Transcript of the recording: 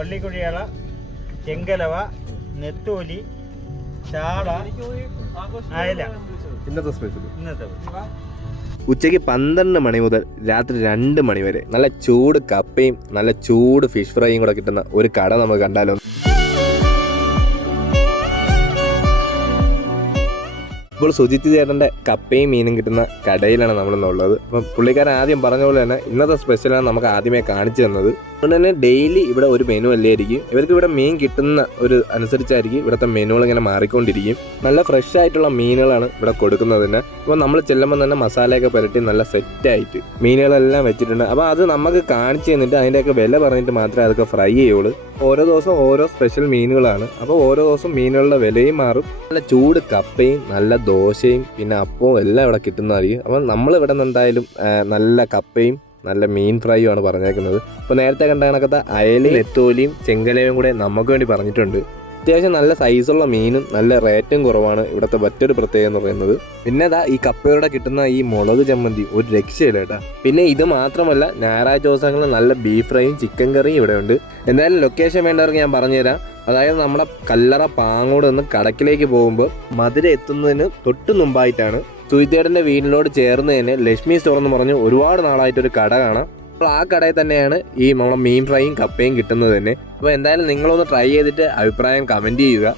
വള്ളിക്കുഴിയാള, ചെങ്കലവ, നെത്തോലി, ചാള, അയല. ഇന്നത്തെ സ്പെഷ്യൽ. ഉച്ചയ്ക്ക് 12 മണി മുതൽ രാത്രി 2 മണി വരെ നല്ല ചൂട് കപ്പയും നല്ല ചൂട് ഫിഷ് ഫ്രൈയും കൂടെ കിട്ടുന്ന ഒരു കട നമുക്ക് കണ്ടാലോ. ഇപ്പോൾ സുജിത്ത് ചേട്ടൻ്റെ കപ്പയും മീനും കിട്ടുന്ന കടയിലാണ് നമ്മളിന്നുള്ളത്. അപ്പം പുള്ളിക്കാരൻ ആദ്യം പറഞ്ഞ പോലെ തന്നെ ഇന്നത്തെ സ്പെഷ്യലാണ് നമുക്ക് ആദ്യമേ കാണിച്ചു തന്നത്. അതുകൊണ്ട് തന്നെ ഡെയിലി ഇവിടെ ഒരു മെനു അല്ലായിരിക്കും. ഇവർക്ക് ഇവിടെ മീൻ കിട്ടുന്ന ഒരു അനുസരിച്ചായിരിക്കും ഇവിടുത്തെ മെനുകൾ ഇങ്ങനെ മാറിക്കൊണ്ടിരിക്കും. നല്ല ഫ്രഷ് ആയിട്ടുള്ള മീനുകളാണ് ഇവിടെ കൊടുക്കുന്നതിന്. അപ്പോൾ നമ്മൾ ചെല്ലുമ്പോൾ തന്നെ മസാലയൊക്കെ പുരട്ടി നല്ല സെറ്റായിട്ട് മീനുകളെല്ലാം വെച്ചിട്ടുണ്ട്. അപ്പോൾ അത് നമുക്ക് കാണിച്ചു തന്നിട്ട് അതിൻ്റെയൊക്കെ വില പറഞ്ഞിട്ട് മാത്രമേ അതൊക്കെ ഫ്രൈ ചെയ്യുള്ളൂ. ഓരോ ദിവസം ഓരോ സ്പെഷ്യൽ മീനുകളാണ്. അപ്പോൾ ഓരോ ദിവസം മീനുകളുടെ വിലയും മാറും. നല്ല ചൂട് കപ്പയും നല്ല ദോശയും പിന്നെ അപ്പവും എല്ലാം ഇവിടെ കിട്ടുന്നതായിരിക്കും. അപ്പം നമ്മളിവിടെ നിന്ന് എന്തായാലും നല്ല കപ്പയും നല്ല മീൻ ഫ്രൈയും ആണ് പറഞ്ഞേക്കുന്നത്. ഇപ്പോൾ നേരത്തെ കണ്ട കണക്കത്തെ അയലയും നെത്തോലിയും ചെങ്കലയും കൂടെ നമുക്ക് വേണ്ടി പറഞ്ഞിട്ടുണ്ട്. അത്യാവശ്യം നല്ല സൈസുള്ള മീനും നല്ല റേറ്റും കുറവാണ് ഇവിടുത്തെ മറ്റൊരു പ്രത്യേകത എന്ന് പറയുന്നത്. പിന്നെ ഈ കപ്പയോടെ കിട്ടുന്ന ഈ മുളക് ചമ്മന്തി ഒരു രക്ഷയില്ല കേട്ടോ. പിന്നെ ഇത് മാത്രമല്ല, ഞായറാഴ്ച ദിവസങ്ങളിൽ നല്ല ബീഫ് ഫ്രൈയും ചിക്കൻ കറിയും ഇവിടെ ഉണ്ട്. എന്തായാലും ലൊക്കേഷൻ വേണ്ടവർക്ക് ഞാൻ പറഞ്ഞുതരാം. അതായത് നമ്മുടെ കല്ലറ പാങ്ങോട് നിന്ന് കടക്കിലേക്ക് പോകുമ്പോൾ മധുര എത്തുന്നതിന് തൊട്ട് മുമ്പായിട്ടാണ് സുജിത്തേടൻ്റെ വീടിനോട് ചേർന്ന് തന്നെ ലക്ഷ്മി സ്റ്റോർ എന്ന് പറഞ്ഞ് ഒരുപാട് നാളായിട്ടൊരു കട കാണാം. അപ്പോൾ ആ കടയിൽ തന്നെയാണ് ഈ നമ്മളെ മീൻ ഫ്രൈയും കപ്പയും കിട്ടുന്നത് തന്നെ. അപ്പോൾ എന്തായാലും നിങ്ങളൊന്ന് ട്രൈ ചെയ്തിട്ട് അഭിപ്രായം കമൻറ്റ് ചെയ്യുക.